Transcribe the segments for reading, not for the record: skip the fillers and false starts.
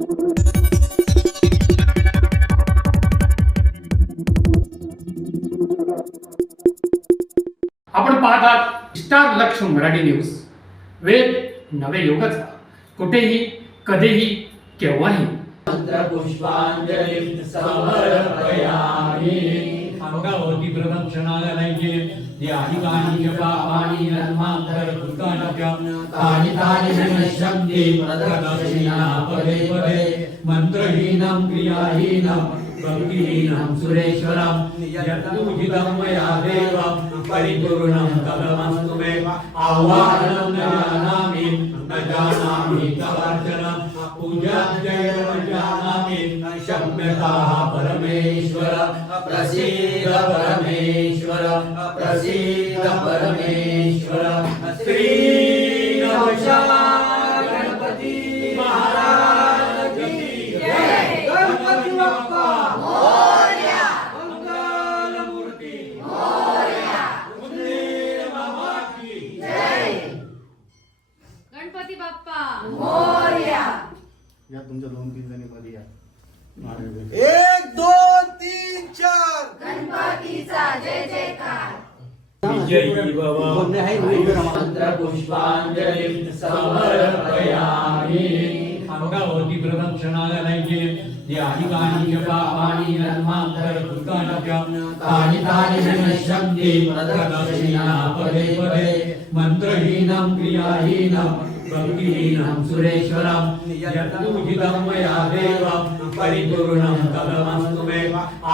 आपण पाहतात स्टार लक्ष मराठी न्यूज. वेद नवे युगाचा, कुठेही कधीही केव्हाही. पुष्पांजली समर्पयामि. अंगावती प्रदक्षिणालये यानि कानि च पापानि जन्मान्तरकृतानि तानि तानि विनश्यन्ति प्रदक्षिणा पदे पदे. मंत्रहीनं क्रियाहीनं भक्तिहीनं सुरेश्वरं यत्पूजितं मया देवं परिपूर्णं तदमस्तु मे. आह्वानं न जानामि न जानामि तवर्चनं पूजाद्यैव न जानामि क्षम्यताः परमेश्वर. प्रसीद परमेश्वर, प्रसीद परमेश्वर. श्री नमः गणपती महाराज की जय. गणपती बाप्पा मोरया. मंगलमूर्ती मोरया. उंदीर बाबा की जय. गणपती बाप्पा मोरया. या तुमच्या 2-3 जणी मध्ये या. 1 2 3 4. गणपतीचा जय जयकार. विजयी भव. पुष्पांजली समर्पयामि. अंगावती प्रदक्षिणालये यानि कानि च पापानि जन्मान्तरकृतानि तानि तानि विनश्यन्ति प्रदक्षिणा पदे पदे. मंत्रहीनं क्रियाहीनं भक्तिहीनं सुरेश्वरं यत्पूजितं मया देवं परिपूर्णं तदमस्तु मे.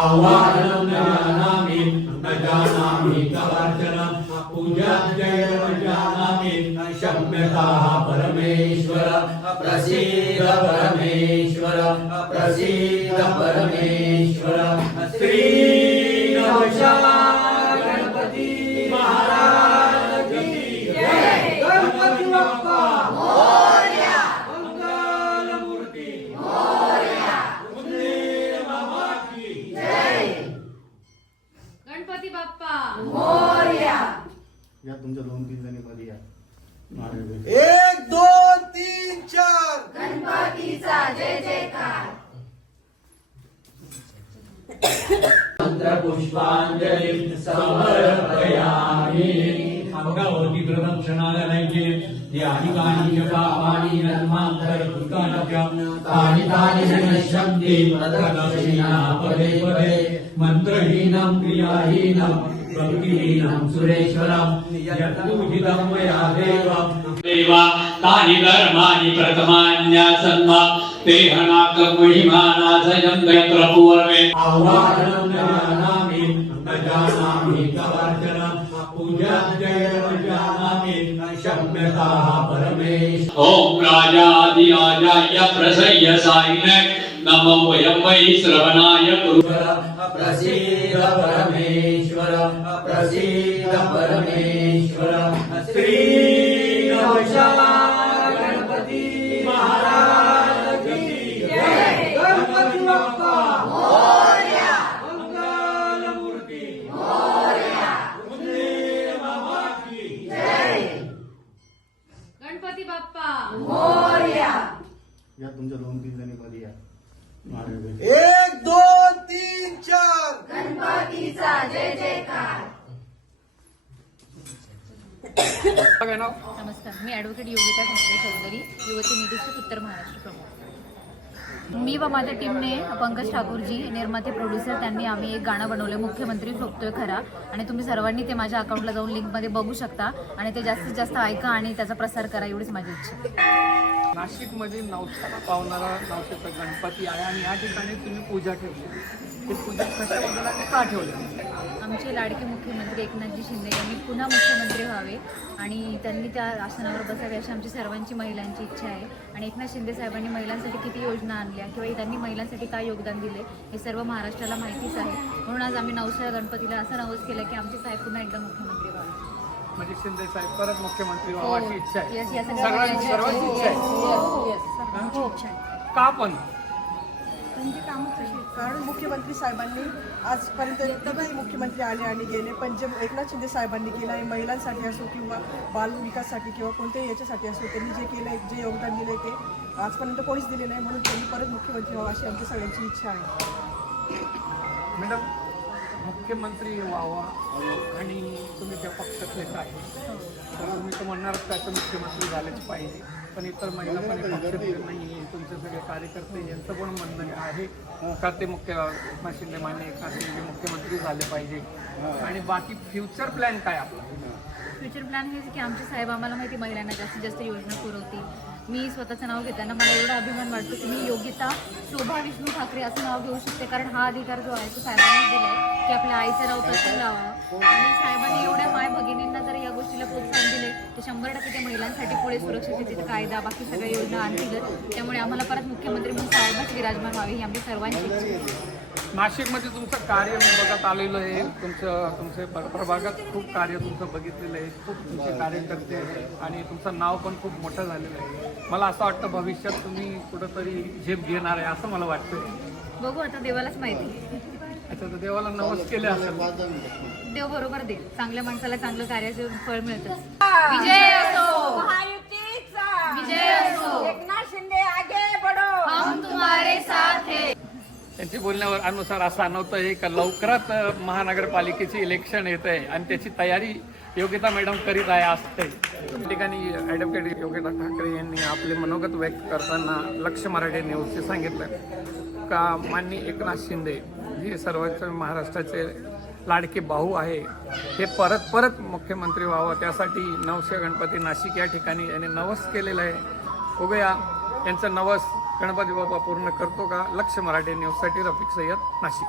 आह्वानं न जानामि न जानामि तवर्चनं पूजाद्यैव न जानामि क्षम्यताः परमेश्वर. प्रसीद परमेश्वर, प्रसीद परमेश्वर. श्री नमः गणपती महाराज की जय. गणपती बाप्पा मोरया. मंगलमूर्ती मोरया. उंदीर बाबा की जय. गणपती बाप्पा मोरया. या तुमच्या 2-3 जणी मध्ये या. 1 2 3 4. गणपतीचा जय जयकार. पुष्पांजली समर्पयामि. अंगावती प्रदक्षिणालये यानि कानि च पापानि जन्मान्तरकृतानि तानि तानि विनश्यन्ति प्रदक्षिणा पदे पदे. मंत्रहीनं क्रियाहीनं भक्तिहीनं सुरेश्वरं यत्पूजितं मया देवं देवा तानि कर्माणि प्रथमान्यासन्म तेहनाक महिमानासयं यत्र पूर्वे. आह्वानं न जानामि न जानामि तवर्चनं पूजाद्यैव न जानामि क्षम्यताः परमेश्वर. ओम राजाधिराजाय प्रसय्य सायिने नमो वयं वै श्रवणाय गुरुवर. प्रसीद परमेश्वर, प्रसीद परमेश्वर. श्री नमः गणपती महाराज की जय. गणपती बाप्पा मोरया. मंगलमूर्ती मोरया. उंदीर बाबा की जय. गणपती बाप्पा मोरया. या तुमच्या 2-3 जणी मध्ये या. 1 2 3 4. गणपतीचा जय जयकार. नमस्कार, मी ॲडव्होकेट योगिता ठाकरे चौधरी, युवती निरीक्षक उत्तर महाराष्ट्र प्रमुख. मी व माझ्या टीमने पंकज ठाकूरजी निर्माते प्रोड्युसर त्यांनी आम्ही एक गाणं बनवलं, मुख्यमंत्री ठोकतोय खरा. आणि तुम्ही सर्वांनी ते माझ्या अकाउंटला जाऊन लिंकमध्ये बघू शकता आणि ते जास्तीत जास्त ऐका आणि त्याचा प्रसार करा, एवढीच माझी इच्छा. नाशिकमध्ये नवसाला पावणारा नवसाचा गणपती आहे आणि या ठिकाणी तुम्ही पूजा ठेवली. ते पूजा कशाबद्दल आणि का ठेवली? आमचे लाडके मुख्यमंत्री एकनाथजी शिंदे यांनी पुन्हा मुख्यमंत्री व्हावे आणि त्यांनी त्या आसनावर बसावे अशी आमची सर्वांची महिलांची इच्छा आहे. आणि एकनाथ शिंदे साहेबांनी महिलांसाठी किती योजना आणल्या किंवा त्यांनी महिलांसाठी काय योगदान दिले हे सर्व महाराष्ट्राला माहितीच आहे. म्हणून आज आम्ही नवसा गणपतीला असं नवस केलं की आमचे साहेब पुन्हा एकदा मुख्यमंत्री व्हावे. म्हणजे शिंदे साहेब परत मुख्यमंत्री व्हावाची इच्छा आहे. सर्वांची सर्वांची इच्छा आहे. खूप छान. का पण त्यांची कामं तशी आहेत. कारण मुख्यमंत्री साहेबांनी आजपर्यंत कितीही मुख्यमंत्री आले आणि गेले, पण जे एकनाथ शिंदे साहेबांनी केलं आहे महिलांसाठी असो किंवा बालविकासासाठी किंवा कोणत्याही याच्यासाठी असो, त्यांनी जे केलं आहे, जे योगदान दिलं आहे ते आजपर्यंत कोणीच दिले नाही. म्हणून त्यांनी परत मुख्यमंत्री व्हावं अशी आमची सगळ्यांची इच्छा आहे. मॅडम, मुख्यमंत्री व्हावा आणि तुम्ही त्या पक्षातलेच आहे, तर तुम्ही तर म्हणणारच त्याचं मुख्यमंत्री झालेच पाहिजे. पण इतर महिला पण हे पक्षातले नाही आहे, तुमचे सगळे कार्यकर्ते यांचं पण म्हणणं आहे का ते एकनाथ शिंदे मान्य एकनाथ शिंदे मुख्यमंत्री झाले पाहिजे. आणि बाकी फ्युचर प्लॅन काय आपला? फ्युचर प्लॅन हेच की आमचे साहेब आम्हाला माहिती महिलांना जास्तीत जास्त योजना पुरवतील. मी स्वतःचं नाव घेताना मला एवढा अभिमान वाटतो की मी योगिता शोभा विष्णू ठाकरे असं नाव घेऊ शकते, कारण हा अधिकार जो आहे तो साहेबांनी दिला आहे की आपल्या आईचं नाव प्रथम लावावं. आणि साहेबांनी एवढ्या माय भगिनींना जर या गोष्टीला प्रोत्साहन दिले तर 100% ते महिलांसाठी पुढे सुरक्षिततेचा कायदा बाकी सगळ्या योजना आणतीलच. त्यामुळे आम्हाला परत मुख्यमंत्री म्हणून साहेबच विराजमान व्हावे ही आमची सर्वांची इच्छा आहे. नाशिकमध्ये तुमचं कार्य मी बघत आलेलं आहे, तुमचे प्रभागात खूप कार्य तुमचं बघितलेलं आहे, खूप तुमचे कार्यकर्ते आणि तुमचं नाव पण खूप मोठं झालेलं आहे. मला असं वाटतं भविष्यात तुम्ही कुठंतरी झेप घेणार आहे असं मला वाटतंय. बघू आता, देवालाच माहिती. अच्छा, तर देवाला नवस केले असेल. देव बरोबर दे, चांगल्या माणसाला चांगलं कार्याचं फळ मिळतं. विजय असो, महायुतीचा विजय असो, एकनाथ शिंदे आगे बढो, हम तुम्हारे साथ हैं. त्यांची बोलण्यावर अनुसार असं अनवतं आहे का लवकरात महानगरपालिकेची इलेक्शन येत आहे आणि त्याची तयारी योगिता मॅडम करीत आहे असते. त्या ठिकाणी ॲडव्होकेट योगिता ठाकरे यांनी आपले मनोगत व्यक्त करताना लक्ष मराठी न्यूजचे सांगितलं का माननीय एकनाथ शिंदे जे सर्वोच्च महाराष्ट्राचे लाडके भाऊ आहे हे परत मुख्यमंत्री व्हावं, त्यासाठी नवशे गणपती नाशिक या ठिकाणी यांनी नवस केलेलं आहे. बघूया यांचं नवस गणपती बाप्पा पूर्ण करतो का. लक्ष मराठी न्यूजसाठी रफिक सय्यद, नाशिक.